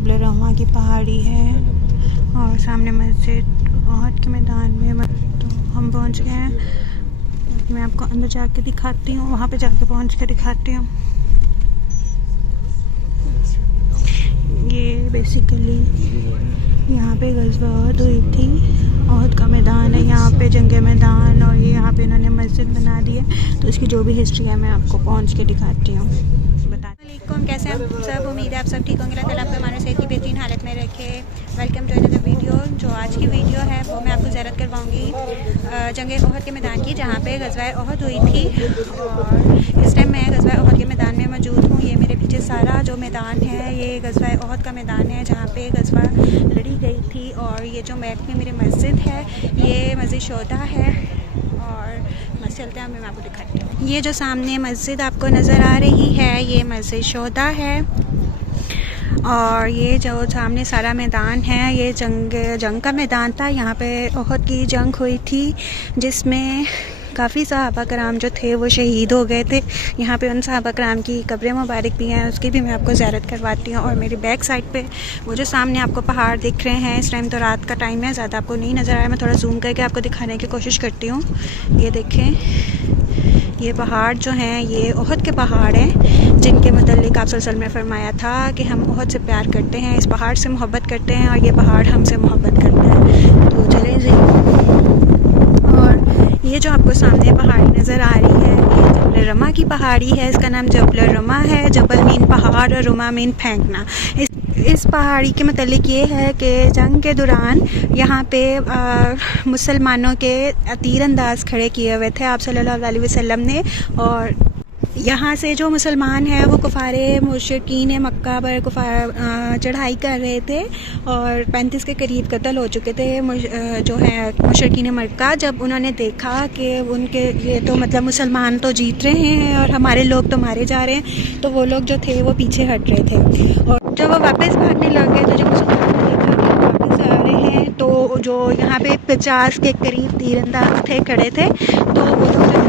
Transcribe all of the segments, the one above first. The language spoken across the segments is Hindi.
जबल रहमा की पहाड़ी है और सामने मस्जिद ओहद के मैदान में। तो हम पहुंच गए हैं, मैं आपको अंदर जाके दिखाती हूँ, वहाँ पे जाके पहुँच के दिखाती हूँ। ये बेसिकली यहाँ पे ग़ज़वा ओहद हुई थी, ओहद का मैदान है यहाँ पे, जंग मैदान, और ये यहाँ पे इन्होंने मस्जिद बना दी है। तो इसकी जो भी हिस्ट्री है मैं आपको पहुँच के दिखाती हूँ। वालेकुम, कैसे हैं सब? उम्मीद है आप सब ठीक होंगे। अल्लाह ताला आपको हमारे सेहत की बेहतरीन हालत में रखे। Welcome to another video. जो आज की वीडियो है वो मैं आपको ज़ियारत करवाऊँगी जंग ओहद के मैदान की, जहाँ पे ग़ज़वा ओहद हुई थी। और इस टाइम मैं ग़ज़वा ओहद के मैदान में मौजूद हूँ। ये मेरे पीछे सारा जो मैदान है ये ग़ज़वा ओहद का मैदान है, जहाँ पे ग़ज़वा लड़ी गई थी। और ये जो मैप में मेरी मस्जिद है ये मस्जिद शोदा है। और बस चलते हैं, मैं आपको दिखाती हूँ। ये जो सामने मस्जिद आपको नज़र आ रही है ये मस्जिद शोदा है। और ये जो सामने सारा मैदान है ये जंग का मैदान था। यहाँ पे ओहद की जंग हुई थी जिसमें काफ़ी सहाबा कराम जो थे वो शहीद हो गए थे। यहाँ पे उन सहाबा कराम की कब्रें मुबारक भी हैं, उसकी भी मैं आपको ज़ियारत करवाती हूँ। और मेरी बैक साइड पे वो जो सामने आपको पहाड़ दिख रहे हैं, इस टाइम तो रात का टाइम है, ज़्यादा आपको नहीं नज़र आया, मैं थोड़ा जूम करके आपको दिखाने की कोशिश करती हूँ। ये देखें, ये पहाड़ जो हैं ये ओहद के पहाड़ हैं, जिनके मुतल्लिक़ आप सल्लल्लाहु अलैहि वसल्लम ने फरमाया था कि हम ओहद से प्यार करते हैं, इस पहाड़ से मोहब्बत करते हैं और ये पहाड़ हमसे मोहब्बत करता है। तो चलें जी। और ये जो आपको सामने पहाड़ी नज़र आ रही है ये जबल रमा की पहाड़ी है। इसका नाम जबल रमा है। जबल मीन पहाड़ और रुमा मीन फेंकना। इस पहाड़ी के मतलब ये है कि जंग के दौरान यहाँ पे मुसलमानों के तीरंदाज खड़े किए हुए थे आप सल्लल्लाहु अलैहि वसल्लम ने। और यहाँ से जो मुसलमान हैं वो कुफारे मुशरिकीन मक्का पर चढ़ाई कर रहे थे और 35 के करीब कत्ल हो चुके थे जो है मुशरिकीन मक्का। जब उन्होंने देखा कि उनके ये तो मतलब मुसलमान तो जीत रहे हैं और हमारे लोग तो मारे जा रहे हैं, तो वो लोग जो थे वो पीछे हट रहे थे। और जब वो वापस भागने लग गए तो जब मुसलमानों ने देखा कि वापस आ रहे हैं, तो जो यहाँ पे 50 के करीब तीरंदाज थे खड़े थे, तो वो लोग जो थे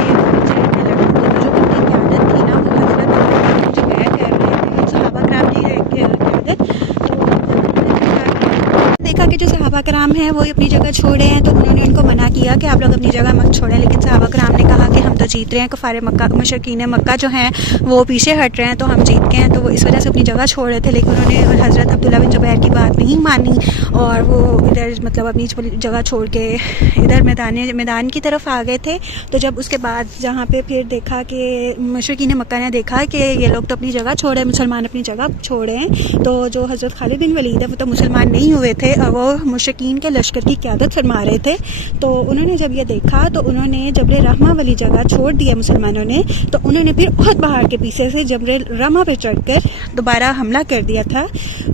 कि जो सहाबा कराम हैं वो अपनी जगह छोड़े हैं, तो उन्होंने इनको मना किया कि आप लोग अपनी जगह मत छोड़ें। लेकिन सहाबा कराम ने कहा कि हम तो जीत रहे हैं, कुफारे मक्का मुशरिकीन मक्का जो हैं वो पीछे हट रहे हैं, तो हम जीत गए हैं। तो वो इस वजह से अपनी जगह छोड़ रहे थे। लेकिन उन्होंने हज़रत अब्दुल्ला बिन जुबैर की बात नहीं मानी और वो इधर मतलब अपनी जगह छोड़ के इधर मैदान की तरफ आ गए थे। तो जब उसके बाद जहाँ पे फिर देखा कि मुशरिकीन मक्का ने देखा कि ये लोग तो अपनी जगह छोड़े, मुसलमान अपनी जगह छोड़े हैं, तो जो हज़रत खालिद बिन वलीद है वो तो मुसलमान नहीं हुए थे और वो मुशरिकीन के लश्कर की क़यादत फरमा रहे थे। तो उन्होंने जब ये देखा तो उन्होंने जबल रहमा वाली जगह छोड़ दिया मुसलमानों ने। तो उन्होंने फिर ओहद पहाड़ के पीछे से जबल रहमा पे चढ़कर दोबारा हमला कर दिया था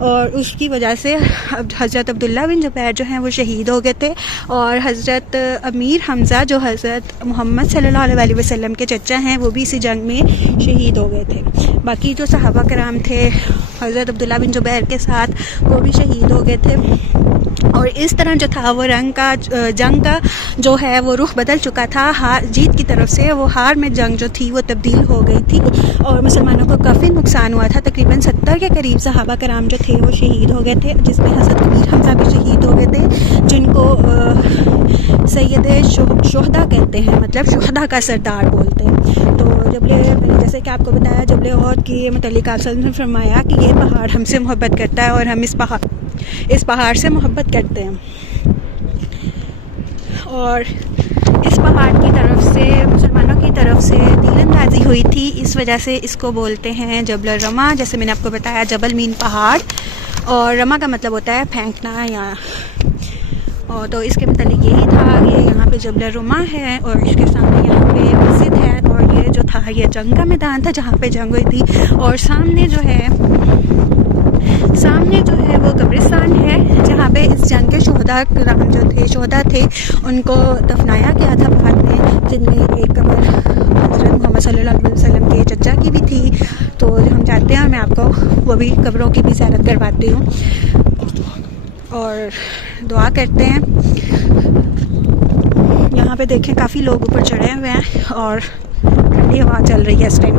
और उसकी वजह से हज़रत अब्दुल्ला बिन जुबैर जो हैं वो शहीद हो गए थे। और हज़रत अमीर हमज़ा जो हज़रत मोहम्मद सल्लल्लाहु अलैहि वसल्लम के चचा हैं वो भी इसी जंग में शहीद हो गए थे। बाकी जो सहाबा कराम थे हज़रत अब्दुल्ला बिन जुबैर के साथ वो भी शहीद हो गए थे। और इस तरह जो था वो जंग का जो है वो रुख बदल चुका था। हार जीत की तरफ से वो हार में जंग जो थी वो तब्दील हो गई थी और मुसलमानों को काफ़ी नुकसान हुआ था। तकरीबन 70 के करीब सहाबा कराम जो थे वो शहीद हो गए थे, जिसमें हज़रत अमीर हमज़ा भी शहीद हो गए थे, जिनको सैयद शुहदा कहते हैं, मतलब शुहदा का सरदार बोलते हैं। तो मैंने जैसे कि आपको बताया जबल ओहद की मतलब आप ने फरमाया कि ये पहाड़ हमसे मोहब्बत करता है और हम इस पहाड़ से मोहब्बत करते हैं। और इस पहाड़ की तरफ से मुसलमानों की तरफ से तीरंदाजी हुई थी, इस वजह से इसको बोलते हैं जबल रमा। जैसे मैंने आपको बताया जबल मीन पहाड़ और रमा का मतलब होता है फेंकना या। और तो इसके मतलब यही था, ये यहाँ पे जबल रमा है और इसके सामने यहाँ पे मस्जिद है। और ये जो था ये जंग का मैदान था जहाँ पे जंग हुई थी। और सामने जो है वो कब्रिस्तान है जहाँ पे इस जंग के शोहदा थे उनको दफनाया गया था बाद में, जिनमें एक कब्र हज़रत मोहम्मद सल्लल्लाहु अलैहि वसल्लम के चचा की भी थी। तो हम जाते हैं, मैं आपको वो भी कब्रों की भी ज़ियारत करवाती हूँ और दुआ करते हैं। यहाँ पे देखें काफ़ी लोग ऊपर चढ़े हुए हैं और ठंडी हवा चल रही है इस टाइम।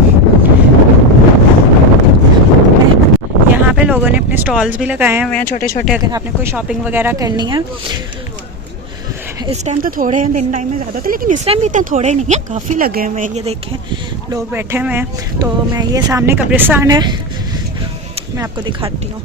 यहाँ पे लोगों ने अपने स्टॉल्स भी लगाए हुए हैं छोटे छोटे, अगर आपने कोई शॉपिंग वगैरह करनी है। इस टाइम तो थोड़े हैं, दिन टाइम में ज़्यादा थे, लेकिन इस टाइम भी इतने थोड़े नहीं हैं, काफ़ी लगे हुए हैं। ये देखें लोग बैठे हुए हैं। तो मैं, ये सामने कब्रिस्तान है, मैं आपको दिखाती हूँ।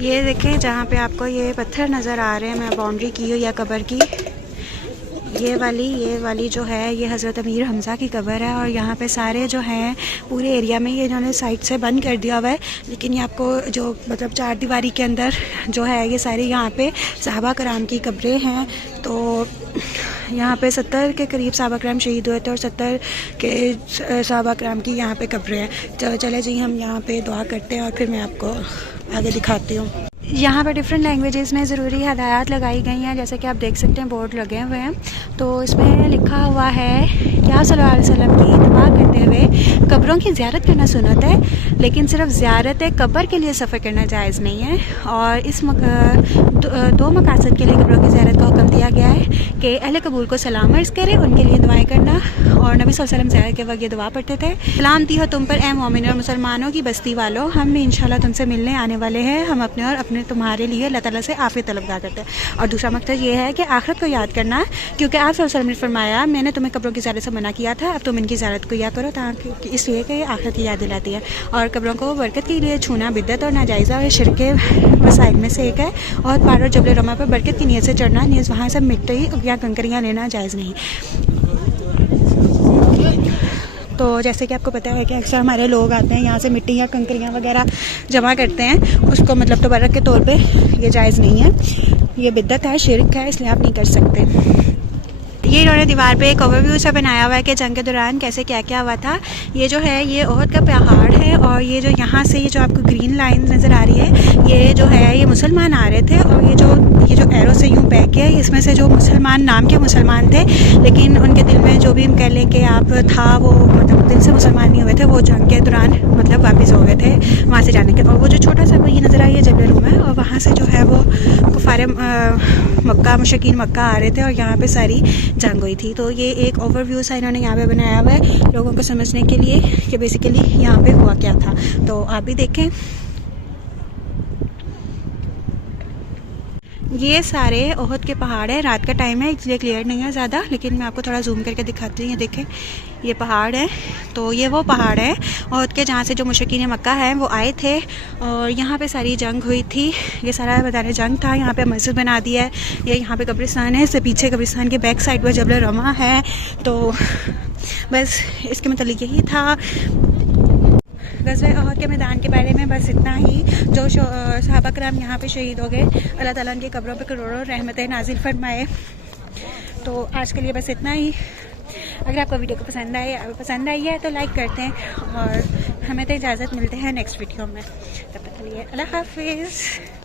ये देखें जहाँ पे आपको ये पत्थर नज़र आ रहे हैं, मैं बाउंड्री की हुई है कब्र की, ये वाली जो है ये हज़रत अमीर हमज़ा की कब्र है। और यहाँ पे सारे जो हैं पूरे एरिया में ये इन्होंने साइड से बंद कर दिया हुआ है, लेकिन ये आपको जो मतलब चार दीवारी के अंदर जो है ये सारी यहाँ पे सहाबा कराम की कब्रें हैं। तो यहाँ पे 70 के करीब सहाबा कराम शहीद हुए थे और 70 के सहाबा कराम की यहाँ पे कब्रें हैं। तो चले जी हम यहाँ पे दुआ करते हैं और फिर मैं आपको आगे दिखाती हूँ। यहाँ पर डिफरेंट लैंग्वेजेस में ज़रूरी हदायत लगाई गई हैं, जैसे कि आप देख सकते हैं बोर्ड लगे हुए हैं। तो इसमें लिखा हुआ है कि आप सल्लल्लाहु अलैहि वसल्लम की इत्तिबा करते हुए कब्रों की ज़ियारत करना सुन्नत है, लेकिन सिर्फ ज़ियारत कब्र के लिए सफ़र करना जायज़ नहीं है। और इस दो मकासद के लिए कब्रों की ज़ियारत का हुक्म दिया गया है कि अहले कबूल को सलाम अर्ज़ करें, उनके लिए दुआएं करना। और नबी सल्लल्लाहु अलैहि वसल्लम ज़ियारत के वक्त ये दुआ पढ़ते थे, सलामती हो तुम पर ए मोमिन और मुसलमानों की बस्ती वालों, हम भी इंशाल्लाह तुमसे मिलने आने वाले हैं, हम अपने और अपने तुम्हारे लिए अल्लाह ताला से आफ़ियत तलबगार करते हैं। और दूसरा मकसद ये है कि आखिरत को याद करना, क्योंकि आप सल्लल्लाहु अलैहि वसल्लम ने फरमाया मैंने तुम्हें कब्रों की ज़ियारत से मना किया था, अब तुम इनकी ज़ियारत को किया करो, ताकि इसलिए कि आखिरत की याद दिलाती है। और कब्रों को बरकत के लिए छूना बिद्दत और नाजायज़ा और शिर्क के वसाइल में से एक है। और पहाड़ और जबल रमा पर बरकत की नीयत से चढ़ना, नीयत वहाँ से मिट्टी या कंकरियाँ लेना जायज़ नहीं। तो जैसे कि आपको पता है कि अक्सर हमारे लोग आते हैं यहाँ से मिट्टी या कंकरियाँ वगैरह जमा करते हैं, उसको मतलब तबर्रुक के तौर पे ये जायज़ नहीं है, ये बिद्दत है, शिर्क है, इसलिए आप नहीं कर सकते। ये इन्होंने दीवार पे एक ओवरव्यू सा बनाया हुआ है कि जंग के दौरान कैसे क्या क्या हुआ था। ये जो है ये ओहद का पहाड़ है, और ये जो यहाँ से ये जो आपको ग्रीन लाइन नज़र आ रही है, ये जो है ये मुसलमान आ रहे थे। और ये जो एरो से यूँ बह के, इसमें से जो मुसलमान नाम के मुसलमान थे, लेकिन उनके दिल में जो भी हम कह लें कि आप था, वो मतलब दिल से मुसलमान नहीं हुए थे, वो जंग के दौरान मतलब वापस हो गए थे वहाँ से जाने के। और वो जो छोटा सा ये नज़र आई है जबल रूम है, और वहाँ से जो है वो कुफार मक्का, मुशरिकीन मक्का आ रहे थे और यहाँ पे सारी जंग हुई थी। तो ये एक ओवरव्यू सा इन्होंने यहाँ पे बनाया हुआ है लोगों को समझने के लिए कि बेसिकली यहाँ पे हुआ क्या था। तो आप भी देखें, ये सारे ओहद के पहाड़ है। रात का टाइम है इसलिए क्लियर नहीं है ज़्यादा, लेकिन मैं आपको थोड़ा जूम करके दिखाती हूँ। ये देखें ये पहाड़ है, तो ये वो पहाड़ है ओहद के जहाँ से जो मुशरिकीन मक्का है वो आए थे, और यहाँ पे सारी जंग हुई थी। ये सारा मैदान जंग था। यहाँ पे मस्जिद बना दिया है, ये यहाँ पे कब्रिस्तान है, इससे पीछे कब्रिस्तान के बैक साइड पर जबल रमा है। तो बस इसके मतलब यही था ग़ज़वा ओहद के मैदान के बारे में, बस इतना ही। जो सहाबा कराम यहाँ पे शहीद हो गए, अल्लाह ताला उनकी कब्रों पे करोड़ों रहमतें नाजिल फरमाए। तो आज के लिए बस इतना ही। अगर आपको वीडियो को पसंद आई है तो लाइक करते हैं, और हमें तो इजाज़त, मिलते हैं नेक्स्ट वीडियो में। तब तक के लिए अल्लाह हाफिज़।